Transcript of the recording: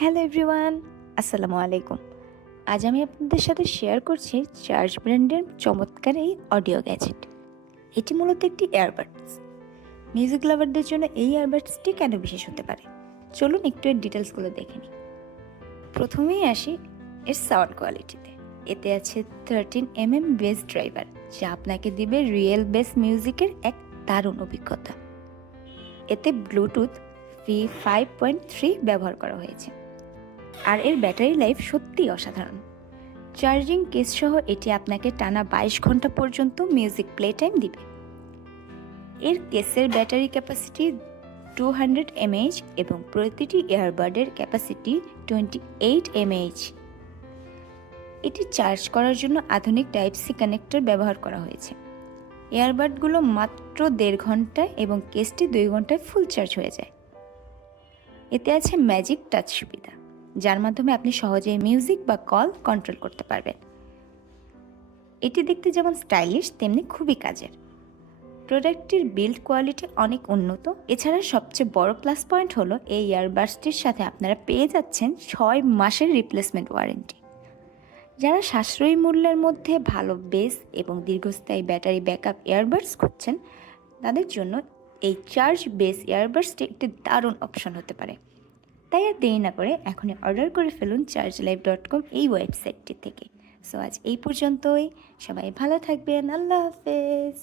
Hello everyone, আসসালামু আলাইকুম। আজ আমি আপনাদের সাথে শেয়ার করছি চার্জ ব্র্যান্ডের চমৎকার এই অডিও গ্যাজেট। এটি মূলত একটি এয়ারবাডস। মিউজিক লাভারদের জন্য এই এয়ারবাডসটি কেন বিশেষ হতে পারে, চলুন একটু এর ডিটেলসগুলো দেখে নিই। প্রথমেই আসি এর সাউন্ড কোয়ালিটিতে। এতে আছে 13 mm বেস ড্রাইভার, যা আপনাকে দিবে রিয়েল বেস মিউজিকের এক দারুণ অভিজ্ঞতা। এতে ব্লুটুথ V5.3 ব্যবহার করা হয়েছে, আর এর ব্যাটারি লাইফ সত্যিই অসাধারণ। চার্জিং কেস সহ এটি আপনাকে টানা 22 ঘন্টা পর্যন্ত মিউজিক প্লে টাইম দিবে। এর কেসের ব্যাটারি ক্যাপাসিটি 200 mAh এবং প্রতিটি ইয়ারবাডের ক্যাপাসিটি 28 mAh। এটি চার্জ করার জন্য আধুনিক টাইপ সি কানেক্টর ব্যবহার করা হয়েছে। ইয়ারবাডগুলো মাত্র 1.5 ঘন্টায় এবং কেসটি 2 ঘন্টায় ফুল চার্জ হয়ে যায়। এতে আছে ম্যাজিক টাচ সুবিধা, যার মাধ্যমে আপনি সহজেই মিউজিক বা কল কন্ট্রোল করতে পারবেন। এটি দেখতে যেমন স্টাইলিশ, তেমনি খুবই কাজের। প্রোডাক্টটির বিল্ড কোয়ালিটি অনেক উন্নত। এছাড়া সবচেয়ে বড় প্লাস পয়েন্ট হলো এই ইয়ারবাডসটির সাথে আপনারা পেয়ে যাচ্ছেন 6 মাসের রিপ্লেসমেন্ট ওয়ারেন্টি। যারা সাশ্রয়ী মূল্যের মধ্যে ভালো বেস এবং দীর্ঘস্থায়ী ব্যাটারি ব্যাকআপ ইয়ারবাডস খুঁজছেন, তাদের জন্য এই চার্জ বেস ইয়ারবাডসটি একটি দারুণ অপশন হতে পারে। তাই আর দেরি না করে এখনই অর্ডার করে ফেলুন chargelife.com এই ওয়েবসাইটটি থেকে। সো আজ এই পর্যন্তই। সবাই ভালো থাকবেন। আল্লাহ হাফেজ।